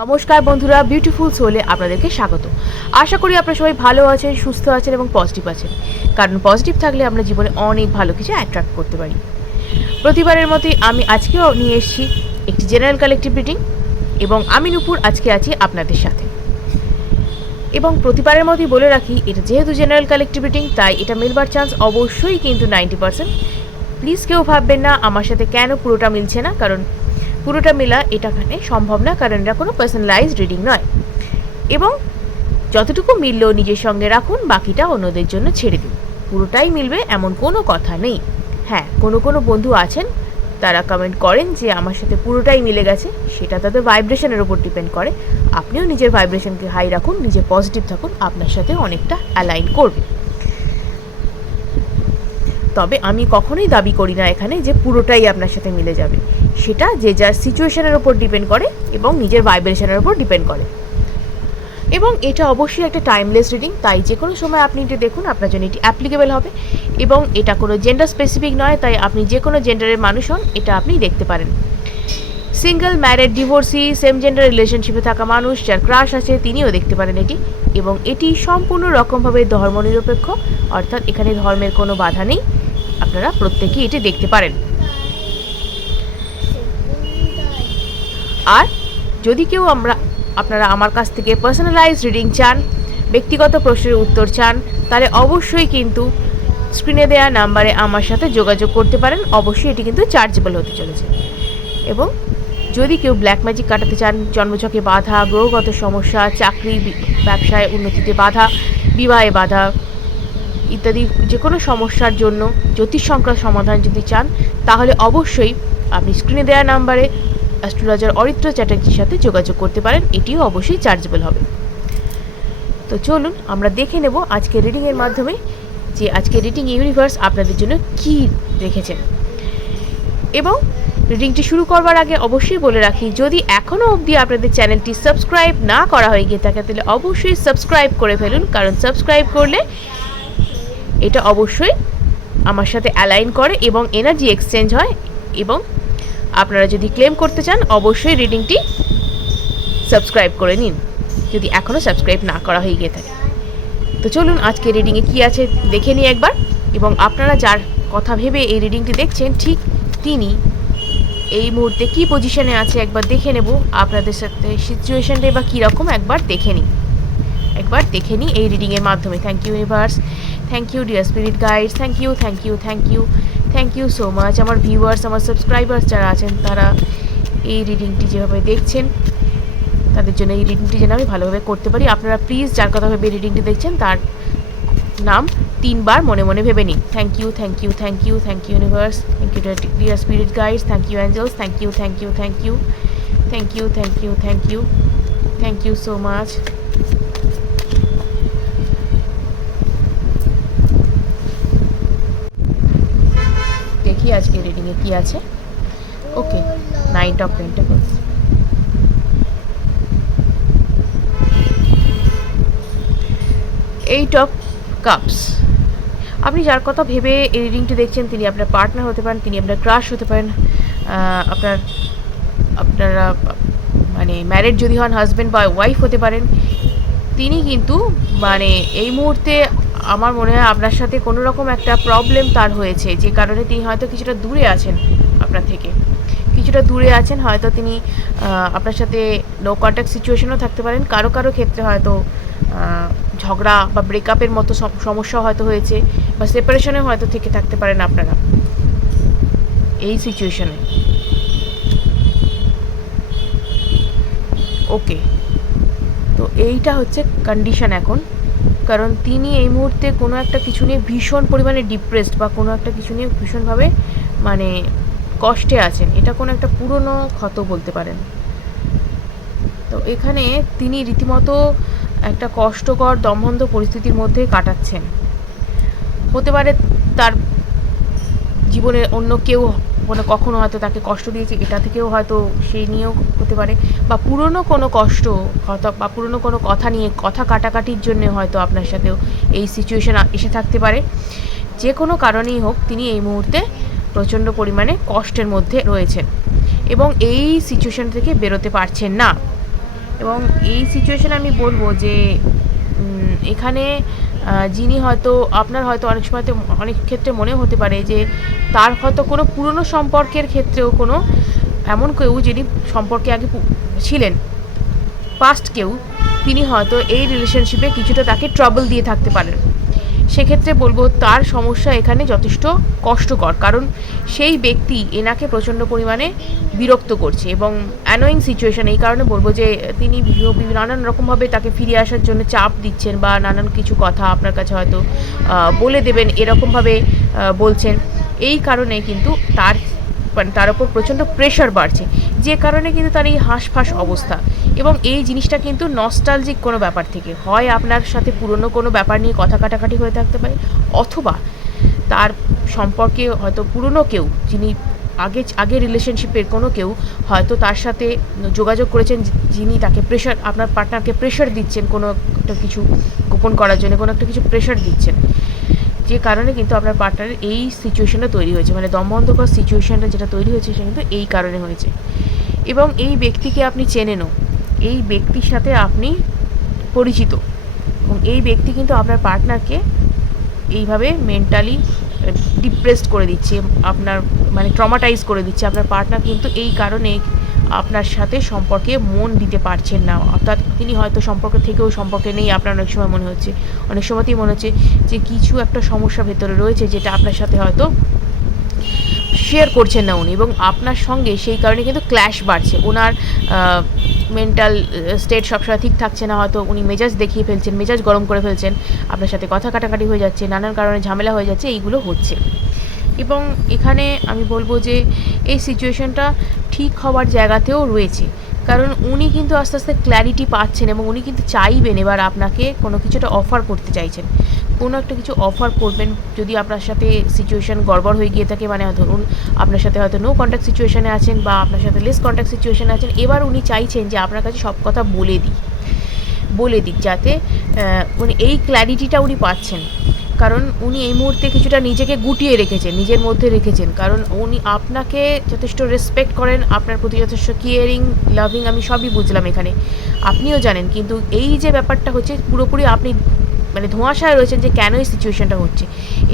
নমস্কার বন্ধুরা বিউটিফুল সোলে আপনাদেরকে স্বাগত। আশা করি আপনারা সবাই ভালো আছেন, সুস্থ আছেন এবং পজিটিভ আছেন। কারণ পজিটিভ থাকলে আমরা জীবনে অনেক ভালো কিছু অ্যাট্রাক্ট করতে পারি। প্রতিবারের মতোই আমি আজকেও নিয়ে এসেছি একটি জেনারেল কালেকটিভ রিডিং এবং আমি নুপুর আজকে আছি আপনাদের সাথে। এবং প্রতিবারের মতোই বলে রাখি, এটা যেহেতু জেনারেল কালেকটিভ রিডিং তাই এটা মিলবার চান্স অবশ্যই কিন্তু নাইনটি পার্সেন্ট প্লিজ কেউ ভাববেন না, আমার সাথে কেন পুরোটা মিলছে না, কারণ পুরোটা মেলা এটা এটাখানে সম্ভব না, কারণ এটা কোনো পার্সোনালাইজড রিডিং নয়। এবং যতটুকু মিললেও নিজের সঙ্গে রাখুন, বাকিটা অন্যদের জন্য ছেড়ে দিন। পুরোটাই মিলবে এমন কোনো কথা নেই। হ্যাঁ কোনো কোনো বন্ধু আছেন, তারা কমেন্ট করেন যে আমার সাথে পুরোটাই মিলে গেছে, সেটা তাদের ভাইব্রেশনের ওপর ডিপেন্ড করে। আপনিও নিজের ভাইব্রেশনকে হাই রাখুন, নিজে পজিটিভ থাকুন, আপনার সাথে অনেকটা অ্যালাইন করবে। তবে আমি কখনোই দাবি করি না এখানে যে পুরোটাই আপনার সাথে মিলে যাবে। সেটা যে যার সিচুয়েশনের ওপর ডিপেন্ড করে এবং নিজের ভাইব্রেশনের ওপর ডিপেন্ড করে। এবং এটা অবশ্যই একটা টাইমলেস রিডিং তাই যে কোনো সময় আপনি এটি দেখুন, আপনার জন্য এটি অ্যাপ্লিকেবল হবে এবং এটা কোনো জেন্ডার স্পেসিফিক নয়, তাই আপনি যে কোনো জেন্ডারের মানুষ হন, এটা আপনি দেখতে পারেন। Single married divorcee same gender রিলেশনশিপে থাকা মানুষ, যার ক্রাশ আছে, তিনিও দেখতে পারেন এটি এবং এটি সম্পূর্ণ রকমভাবে ধর্মনিরপেক্ষ, অর্থাৎ এখানে ধর্মের কোনো বাধা নেই। আপনারা প্রত্যেকেই এটি দেখতে পারেন। আর যদি কেউ আমরা, আপনারা আমার কাছ থেকে পার্সোনালাইজ রিডিং চান, ব্যক্তিগত প্রশ্নের উত্তর চান, তাহলে অবশ্যই কিন্তু স্ক্রিনে দেওয়া নাম্বারে আমার সাথে যোগাযোগ করতে পারেন। অবশ্যই এটি কিন্তু চার্জেবল হতে চলেছে। এবং যদি কেউ ব্ল্যাক ম্যাজিক কাটাতে চান, জন্মছকে বাধা, গ্রহগত সমস্যা, চাকরি ব্যবসায় উন্নতিতে বাধা, বিবাহে বাধা ইত্যাদি যে কোনো সমস্যার জন্য জ্যোতিষ সংক্রান্ত সমাধান যদি চান, তাহলে অবশ্যই আপনি স্ক্রিনে দেওয়া নাম্বারে অ্যাস্ট্রোলজার অরিত্র চ্যাটার্জির সাথে যোগাযোগ করতে পারেন, এটিও অবশ্যই চার্জেবল হবে। তো চলুন, আমরা দেখে নেব আজকে রিডিংয়ের মাধ্যমে যে আজকে রিডিং ইউনিভার্স আপনাদের জন্য কী রেখেছেন এবং রিডিংটি শুরু করবার আগে অবশ্যই বলে রাখি, যদি এখনও অবধি আপনাদের চ্যানেলটি সাবস্ক্রাইব না করা হয়ে গিয়ে থাকে, তাহলে অবশ্যই সাবস্ক্রাইব করে ফেলুন, কারণ সাবস্ক্রাইব করলে এটা অবশ্যই আমার সাথে অ্যালাইন করে এবং এনার্জি এক্সচেঞ্জ হয় এবং আপনারা যদি ক্লেম করতে চান, অবশ্যই রিডিংটি সাবস্ক্রাইব করে নিন, যদি এখনও সাবস্ক্রাইব না করা হয়ে গিয়ে থাকে। তো চলুন, আজকে রিডিংয়ে কী আছে দেখে নিই একবার, এবং আপনারা যার কথা ভেবে এই রিডিংটি দেখছেন, ঠিক তিনি এই মুহূর্তে কী পজিশনে আছে একবার দেখে নেব। আপনাদের সাথে সিচুয়েশনটা বা কীরকম, একবার দেখে নিই। একবার দেখে নিই এই রিডিংয়ের মাধ্যমে। Thank you universe thank you dear spirit guides thank you thank you thank you thank you so much আমার ভিউয়ার্স আমার সাবস্ক্রাইবার্স যারা আছেন, তারা এই রিডিংটি যেভাবে দেখছেন, তাদের জন্য এই রিডিংটি যেন আমি ভালোভাবে করতে পারি। আপনারা প্লিজ যার কথা ভেবে রিডিংটি দেখছেন, তার নাম তিনবার মনে মনে ভেবে নিন। Thank you thank you thank you thank you universe thank you dear spirit guides thank you angels thank you thank you thank you thank you thank you thank you thank you so much দেখি আজকে কি আছে? Okay knight of pentacles eight of cups আপনি যার কথা ভেবে এই রিডিংটি দেখছেন, তিনি আপনার পার্টনার হতে পারেন, তিনি আপনার ক্রাশ হতে পারেন আপনার, আপনারা মানে ম্যারেড যদি হন হাজব্যান্ড বা ওয়াইফ হতে পারেন, তিনি কিন্তু মানে এই মুহূর্তে আমার মনে হয় আপনার সাথে কোনো রকম একটা প্রবলেম তার হয়েছে, যে কারণে তিনি হয়তো কিছুটা দূরে আছেন আপনার থেকে। কিছুটা দূরে আছেন, হয়তো তিনি আপনার সাথে নো কন্ট্যাক্ট সিচুয়েশনও থাকতে পারেন। কারও কারও ক্ষেত্রে হয়তো ঝগড়া বা ব্রেকআপের মতো সম- সমস্যা হয়তো হয়েছে বা সেপারেশনে হয়তো থেকে থাকতে পারেন আপনারা। এই সিচুয়েশনে ওকে তো এইটা হচ্ছে কন্ডিশন এখন। কারণ তিনি এই মুহূর্তে কোনো একটা কিছু নিয়ে ভীষণ পরিমাণে ডিপ্রেসড বা কোনো একটা কিছু নিয়ে ভীষণভাবে মানে কষ্টে আছেন। এটা কোনো একটা পুরনো ক্ষত বলতে পারেন। তো এখানে তিনি রীতিমতো একটা কষ্টকর, দমবন্ধ পরিস্থিতির মধ্যে কাটাচ্ছেন। হতে পারে তার জীবনে অন্য কেউ মানে কখনো হয়তো তাকে কষ্ট দিয়েছে, এটা থেকেও হয়তো সেই নিয়েও হতে পারে। বা পুরনো কোনো কষ্ট হয়তো, বা পুরনো কোনো কথা নিয়ে, কথা কাটাকাটির জন্য হয়তো আপনার সাথেও এই সিচুয়েশান এসে থাকতে পারে। যে কোনো কারণেই হোক, তিনি এই মুহূর্তে প্রচণ্ড পরিমাণে কষ্টের মধ্যে রয়েছেন এবং এই সিচুয়েশান থেকে বেরোতে পারছেন না। এবং এই সিচুয়েশনে আমি বলব যে এখানে যিনি হয়তো, আপনার হয়তো অনেক সময়তে অনেক ক্ষেত্রে মনে হতে পারে যে তার হয়তো কোনো পুরনো সম্পর্কের ক্ষেত্রেও কোনো এমন কেউ যিনি সম্পর্কে আগে ছিলেন পাস্ট কেউ, তিনি হয়তো এই রিলেশনশিপে কিছুটা তাকে ট্রাবল দিয়ে থাকতে পারেন। সেক্ষেত্রে বলব তার সমস্যা এখানে যথেষ্ট কষ্টকর। কারণ সেই ব্যক্তি এনাকে প্রচণ্ড পরিমাণে বিরক্ত করছে এবং অ্যানোয়িং সিচুয়েশন এই কারণে বলব যে তিনি নানান রকমভাবে তাকে ফিরে আসার জন্য চাপ দিচ্ছেন বা নানান কিছু কথা আপনার কাছে হয়তো বলে দেবেন, এরকমভাবে বলছেন। এই কারণে কিন্তু তার মানে তার উপর প্রচণ্ড প্রেশার বাড়ছে। যে কারণে কিন্তু তার এই হাঁসফাঁস অবস্থা। এবং এই জিনিসটা কিন্তু নস্টালজিক কোনো ব্যাপার থেকে। হয় আপনার সাথে পুরনো কোনো ব্যাপার নিয়ে কথা কাটাকাটি হয়ে থাকতে পারে, অথবা তার সম্পর্কে হয়তো পুরনো কেউ, যিনি আগে আগে রিলেশনশিপের কোনো কেউ, হয়তো তার সাথে যোগাযোগ করেছেন, যিনি তাকে প্রেশার আপনার পার্টনারকে প্রেশার দিচ্ছেন, কোনো একটা কিছু গোপন করার জন্য, কোনো একটা কিছু প্রেশার দিচ্ছেন। যে কারণে কিন্তু আপনার পার্টনারের এই সিচুয়েশনটা তৈরি হয়েছে। মানে দমবন্ধকর সিচুয়েশনটা যেটা তৈরি হয়েছে সেটা কিন্তু এই কারণে হয়েছে। এবং এই ব্যক্তিকে আপনি চেনেনও। এই ব্যক্তির সাথে আপনি পরিচিত। এবং এই ব্যক্তি কিন্তু আপনার পার্টনারকে এইভাবে মেন্টালি ডিপ্রেসড করে দিচ্ছে, আপনার মানে ট্রমাটাইজ করে দিচ্ছে। আপনার পার্টনার কিন্তু এই কারণে আপনার সাথে সম্পর্কে মন দিতে পারছেন না। অর্থাৎ তিনি হয়তো সম্পর্ক থেকেও সম্পর্কে নেই, আপনার অনেক সময় মনে হচ্ছে, অনেক সময়তেই মনে হচ্ছে যে কিছু একটা সমস্যা ভেতরে রয়েছে যেটা আপনার সাথে হয়তো শেয়ার করছেন না উনি এবং আপনার সঙ্গে সেই কারণে কিন্তু ক্ল্যাশ বাড়ছে। ওনার মেন্টাল স্টেট সবসময় ঠিক থাকছে না, হয়তো উনি মেজাজ দেখিয়ে ফেলছেন, মেজাজ গরম করে ফেলছেন, আপনার সাথে কথা কাটাকাটি হয়ে যাচ্ছে, নানান কারণে ঝামেলা হয়ে যাচ্ছে, এইগুলো হচ্ছে। এবং এখানে আমি বলব যে এই সিচুয়েশনটা ঠিক হওয়ার জায়গাতেও রয়েছে। কারণ উনি কিন্তু আস্তে আস্তে ক্ল্যারিটি পাচ্ছেন এবং উনি কিন্তু চাইবেন এবার আপনাকে কোনো কিছুটা অফার করতে চাইছেন। কোনো একটা কিছু অফার করবেন যদি আপনার সাথে সিচুয়েশন গড়বড় হয়ে গিয়ে থাকে মানে ধরুন আপনার সাথে হয়তো নো কন্ট্যাক্ট সিচুয়েশনে আছেন বা আপনার সাথে লেস কন্ট্যাক্ট সিচুয়েশানে আছেন, এবার উনি চাইছেন যে আপনার কাছে সব কথা বলে দিই। বলে দিক যাতে উনি এই ক্ল্যারিটিটা উনি পাচ্ছেন। কারণ উনি এই মুহূর্তে কিছুটা নিজেকে গুটিয়ে রেখেছেন, নিজের মধ্যে রেখেছেন। কারণ উনি আপনাকে যথেষ্ট রেসপেক্ট করেন, আপনার প্রতি যথেষ্ট কেয়ারিং লাভিং আমি সবই বুঝলাম এখানে। আপনিও জানেন, কিন্তু এই যে ব্যাপারটা হচ্ছে, পুরোপুরি আপনি মানে ধোঁয়াশায় রয়েছেন যে কেন এই সিচুয়েশনটা হচ্ছে।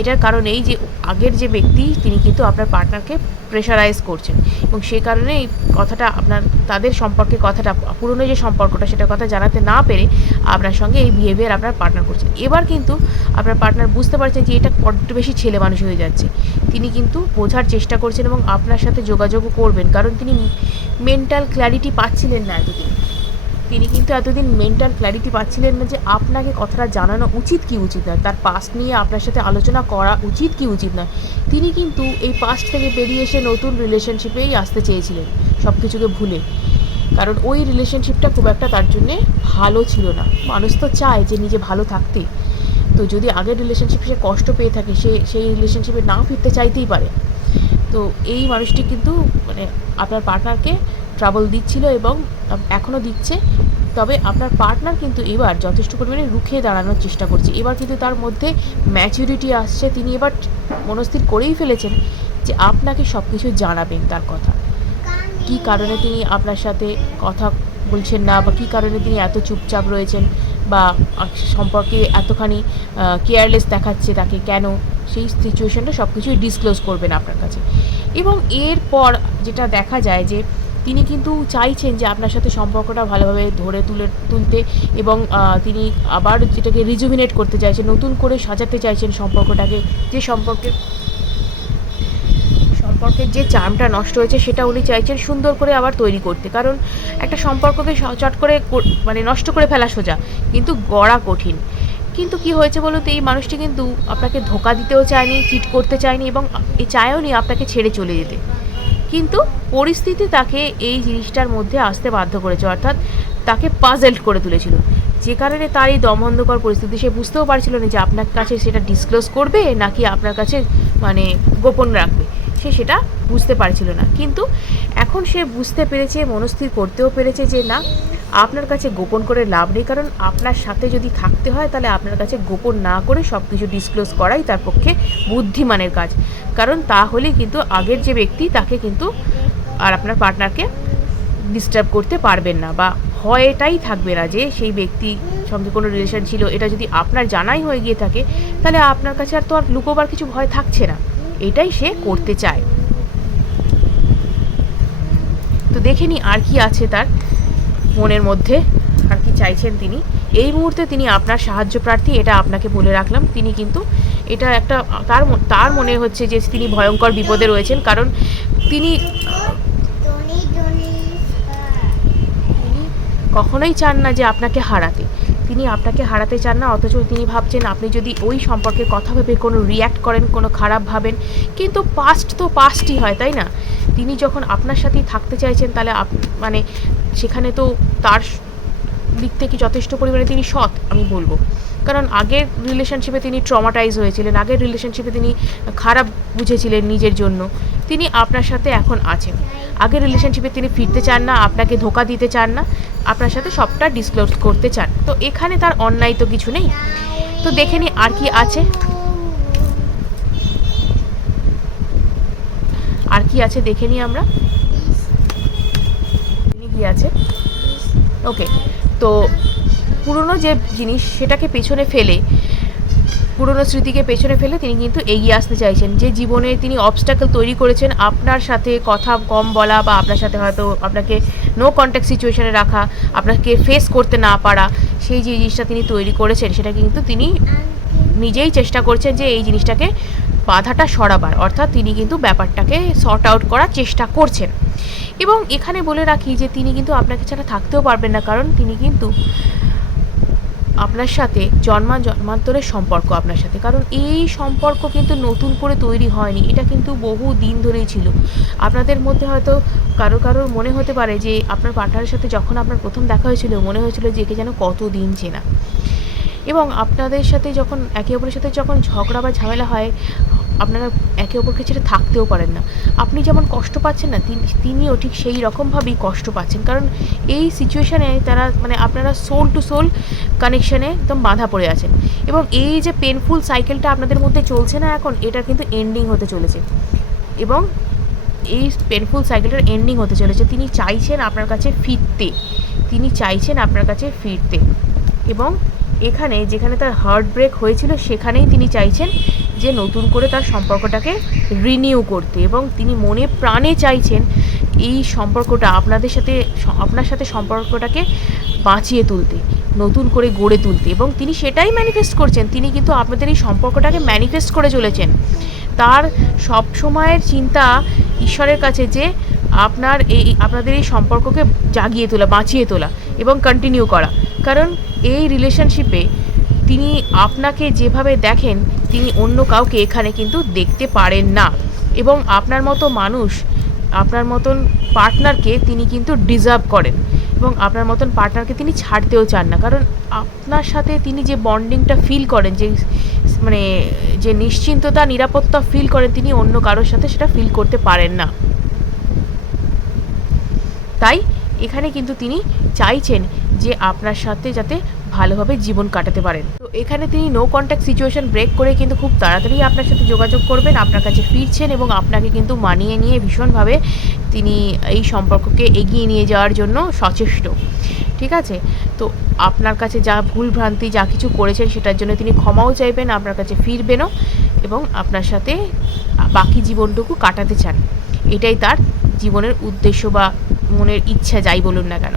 এটার কারণ এই যে আগের যে ব্যক্তি, তিনি কিন্তু আপনার পার্টনারকে প্রেশারাইজ করছেন। এবং সেই কারণে এই কথাটা আপনার, তাদের সম্পর্কে কথাটা, পুরনো যে সম্পর্কটা, সেটার কথা জানাতে না পেরে আপনার সঙ্গে এই বিহেভিয়ার আপনার পার্টনার করছেন। এবার কিন্তু আপনার পার্টনার বুঝতে পারছেন যে এটা বড্ড বেশি ছেলে মানুষ হয়ে যাচ্ছে। তিনি কিন্তু বোঝার চেষ্টা করছেন এবং আপনার সাথে যোগাযোগও করবেন। কারণ তিনি মেন্টাল ক্ল্যারিটি পাচ্ছিলেন না এতদিন। তিনি কিন্তু এতদিন মেন্টাল ক্ল্যারিটি পাচ্ছিলেন না যে আপনাকে কথাটা জানানো উচিত কি উচিত নয়। তার পাস্ট নিয়ে আপনার সাথে আলোচনা করা উচিত কি উচিত নয়। তিনি কিন্তু এই পাস্ট থেকে বেরিয়ে এসে নতুন রিলেশনশিপেই আসতে চেয়েছিলেন সব কিছুকে ভুলে। কারণ ওই রিলেশনশিপটা খুব একটা তার জন্যে ভালো ছিল না। মানুষ তো চায় যে নিজে ভালো থাকতে। তো যদি আগের রিলেশনশিপে সে কষ্ট পেয়ে থাকে, সে সেই রিলেশনশিপে না ফিরতে চাইতেই পারে। তো এই মানুষটি কিন্তু মানে আপনার পার্টনারকে ট্রাবল দিচ্ছিল এবং এখনও দিচ্ছে। তবে আপনার পার্টনার কিন্তু এবার যথেষ্ট পরিমাণে রুখে দাঁড়ানোর চেষ্টা করছে। এবার কিন্তু তার মধ্যে ম্যাচুরিটি আসছে। তিনি এবার মনস্থির করেই ফেলেছেন যে আপনাকে সব কিছু জানাবেন তার কথা। কী কারণে তিনি আপনার সাথে কথা বলছেন না বা কী কারণে তিনি এত চুপচাপ রয়েছেন বা সম্পর্কে এতখানি কেয়ারলেস দেখাচ্ছে তাকে কেন? সেই সিচুয়েশনটা সব কিছুই ডিসক্লোজ করবেন আপনার কাছে। এবং এরপর যেটা দেখা যায় যে তিনি কিন্তু চাইছেন যে আপনার সাথে সম্পর্কটা ভালোভাবে ধরে তুলে, তুলতে এবং তিনি আবার যেটাকে রিজুভিনেট করতে চাইছেন, নতুন করে সাজাতে চাইছেন সম্পর্কটাকে, যে সম্পর্কে সম্পর্কের যে চার্মটা নষ্ট হয়েছে সেটা উনি চাইছেন সুন্দর করে আবার তৈরি করতে। কারণ একটা সম্পর্ককে চট করে মানে নষ্ট করে ফেলা সোজা, কিন্তু গড়া কঠিন। কিন্তু কি হয়েছে বলুন তো, এই মানুষটি কিন্তু আপনাকে ধোকা দিতেও চায়নি চিট করতে চায়নি এবং চায়ও নি আপনাকে ছেড়ে চলে যেতে। কিন্তু পরিস্থিতি তাকে এই জিনিসটার মধ্যে আসতে বাধ্য করেছে, অর্থাৎ তাকে পাজেল্ট করে তুলেছিল। যে কারণে তার এই দমন্ধকর পরিস্থিতি সে বুঝতেও পারছিল না যে আপনার কাছে সেটা ডিসক্লোজ করবে নাকি আপনার কাছে মানে গোপন রাখবে। সে সেটা বুঝতে পারছিল না। কিন্তু এখন সে বুঝতে পেরেছে, মনস্থির করতেও পেরেছে যে না আপনার কাছে গোপন করে লাভ নেই, কারণ আপনার সাথে যদি থাকতে হয়, তাহলে আপনার কাছে গোপন না করে সব কিছু ডিসক্লোজ করাই তার পক্ষে বুদ্ধিমানের কাজ। কারণ তাহলে কিন্তু আগের যে ব্যক্তি, তাকে কিন্তু আর আপনার পার্টনারকে ডিস্টার্ব করতে পারবেন না, বা ভয়টাই থাকবে না যে সেই ব্যক্তি সঙ্গে কোনো রিলেশন ছিল। এটা যদি আপনার জানাই হয়ে গিয়ে থাকে, তাহলে আপনার কাছে আর তো আর লুকোবার কিছু ভয় থাকছে না। এটাই সে করতে চায়। তো দেখে নি আর কি আছে তার। মনের মধ্যে আর কি চাইছেন তিনি। এই মুহূর্তে তিনি আপনার সাহায্য প্রার্থী, এটা আপনাকে বলে রাখলাম। তিনি কিন্তু এটা একটা, তার তার মনে হচ্ছে যে তিনি ভয়ঙ্কর বিপদে রয়েছেন, কারণ তিনি কখনোই চান না যে আপনাকে হারাতে। তিনি আপনাকে হারাতে চান না, অথচ তিনি ভাবছেন আপনি যদি ওই সম্পর্কে কথা ভেবে কোনো রিয়্যাক্ট করেন, কোনো খারাপ ভাবেন, কিন্তু পাস্ট তো পাস্টই হয়, তাই না? তিনি যখন আপনার সাথেই থাকতে চাইছেন, তাহলে মানে সেখানে তো তার দিক থেকে যথেষ্ট পরিমাণে তিনি সৎ, আমি বলব। কারণ আগের রিলেশনশিপে তিনি ট্রমাটাইজ হয়েছিলেন, আগের রিলেশনশিপে তিনি খারাপ বুঝেছিলেন নিজের জন্য। তিনি আপনার সাথে এখন আছেন। আগের রিলেশনশিপে তিনি ফিরতে চান না, আপনাকে ধোকা দিতে চান না, আপনার সাথে সবটা ডিসক্লোজ করতে চান। তো এখানে তার অন্যায় তো কিছু নেই। তো দেখে নি আর কি আছে। আর কি আছে দেখে নিই আমরা। কি আছে? ওকে তো পুরনো যে জিনিস সেটাকে পেছনে ফেলে, পুরনো স্মৃতিকে পেছনে ফেলে তিনি কিন্তু এগিয়ে আসতে চাইছেন। যে জীবনে তিনি অবস্টাকল তৈরি করেছেন আপনার সাথে কথা কম বলা বা আপনার সাথে হয়তো আপনাকে নো কন্ট্যাক্ট সিচুয়েশনে রাখা, আপনাকে ফেস করতে না পারা, সেই যে জিনিসটা তিনি তৈরি করেছেন, সেটা কিন্তু তিনি নিজেই চেষ্টা করছেন যে এই জিনিসটাকে বাধাটা সরাবার। অর্থাৎ তিনি কিন্তু ব্যাপারটাকে সর্ট আউট করার চেষ্টা করছেন। এবং এখানে বলে রাখি যে তিনি কিন্তু আপনাকে ছাড়া থাকতেও পারবেন না, কারণ তিনি কিন্তু আপনার সাথে জন্মা, জন্মান্তরের সম্পর্ক আপনার সাথে। কারণ এই সম্পর্ক কিন্তু নতুন করে তৈরি হয়নি, এটা কিন্তু বহু দিন ধরেই ছিল। আপনাদের মধ্যে হয়তো কারও কারোর মনে হতে পারে যে আপনার পার্টনারের সাথে যখন আপনার প্রথম দেখা হয়েছিল, মনে হয়েছিল যে একে যেন কত দিন চেনা। এবং আপনাদের সাথে যখন, একে অপরের সাথে যখন ঝগড়া বা ঝামেলা হয় আপনারা একে অপরকে ছেড়ে থাকতেও পারেন না। আপনি যেমন কষ্ট পাচ্ছেন না, তিনি, তিনিও ঠিক সেই রকমভাবেই কষ্ট পাচ্ছেন। কারণ এই সিচুয়েশানে তারা মানে আপনারা সোল টু সোল কানেকশানে একদম বাঁধা পড়ে আছেন। এবং এই যে পেনফুল সাইকেলটা আপনাদের মধ্যে চলছে না এখন, এটা কিন্তু এন্ডিং হতে চলেছে। এবং এই পেনফুল সাইকেলটার এন্ডিং হতে চলেছে। তিনি চাইছেন আপনার কাছে ফিরতে। তিনি চাইছেন আপনার কাছে ফিরতে। এবং এখানে যেখানে তার হার্ট ব্রেক হয়েছিল, সেখানেই তিনি চাইছেন যে নতুন করে তার সম্পর্কটাকে রিনিউ করতে এবং তিনি মনে প্রাণে চাইছেন এই সম্পর্কটা আপনাদের সাথে, আপনার সাথে সম্পর্কটাকে বাঁচিয়ে তুলতে, নতুন করে গড়ে তুলতে এবং তিনি সেটাই ম্যানিফেস্ট করছেন। তিনি কিন্তু আপনাদের এই সম্পর্কটাকে ম্যানিফেস্ট করে চলেছেন। তার সব সময়ের চিন্তা ঈশ্বরের কাছে যে আপনার এই, আপনাদের এই সম্পর্ককে জাগিয়ে তোলা, বাঁচিয়ে তোলা এবং কন্টিনিউ করা। কারণ এই রিলেশনশিপে তিনি আপনাকে যেভাবে দেখেন তিনি অন্য কাউকে এখানে কিন্তু দেখতে পারেন না। এবং আপনার মতো মানুষ, আপনার মতন পার্টনারকে তিনি কিন্তু ডিজার্ভ করেন। এবং আপনার মতন পার্টনারকে তিনি ছাড়তেও চান না। কারণ আপনার সাথে তিনি যে বন্ডিংটা ফিল করেন, যে মানে যে নিশ্চিন্ততা, নিরাপত্তা ফিল করেন, তিনি অন্য কারোর সাথে সেটা ফিল করতে পারেন না। তাই এখানে কিন্তু তিনি চাইছেন যে আপনার সাথে যাতে ভালোভাবে জীবন কাটাতে পারেন। তো এখানে তিনি নো কন্ট্যাক্ট সিচুয়েশন ব্রেক করে কিন্তু খুব তাড়াতাড়ি আপনার সাথে যোগাযোগ করবেন, আপনার কাছে ফিরছেন এবং আপনাকে কিন্তু মানিয়ে নিয়ে ভীষণভাবে তিনি এই সম্পর্ককে এগিয়ে নিয়ে যাওয়ার জন্য সচেষ্ট। ঠিক আছে? তো আপনার কাছে যা ভুল ভ্রান্তি, যা কিছু করেছেন সেটার জন্য তিনি ক্ষমাও চাইবেন, আপনার কাছে ফিরবেনও এবং আপনার সাথে বাকি জীবনটুকু কাটাতে চান। এটাই তার জীবনের উদ্দেশ্য বা মনের ইচ্ছা, যাই বলুন না কেন।